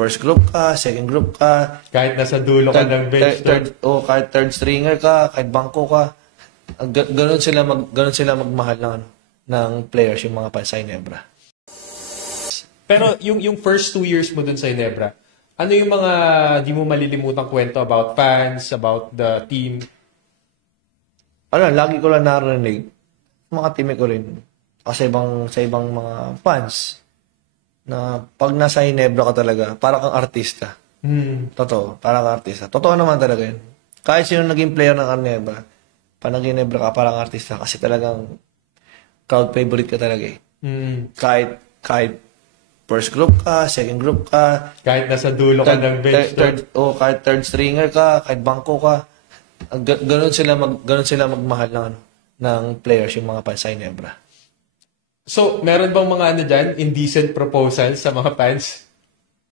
first group ka, second group ka, Kahit nasa dulo ka ng bench. kahit third stringer ka, kahit bangko ka. Ganun sila magmahal ng players, yung mga fans sa Ginebra. Pero yung first 2 years mo dun sa Ginebra, ano yung mga di mo malilimutang kwento about fans, about the team? Lagi ko lang narinig, mga teammate ko rin, sa ibang mga fans, na pag nasa Ginebra ka talaga, para kang artista. Totoo, para kang artista. Totoo naman talaga yun. Kahit sino naging player ng Ginebra, pag nag-Ginebra ka, parang artista. Kasi talagang crowd favorite ka talaga eh. Kahit first group ka, second group ka, Kahit nasa dulo ka ng bench. kahit third stringer ka, kahit bangko ka. Ganun sila magmahal ng players, yung mga fans sa Ginebra. So, meron bang mga indecent proposals sa mga fans?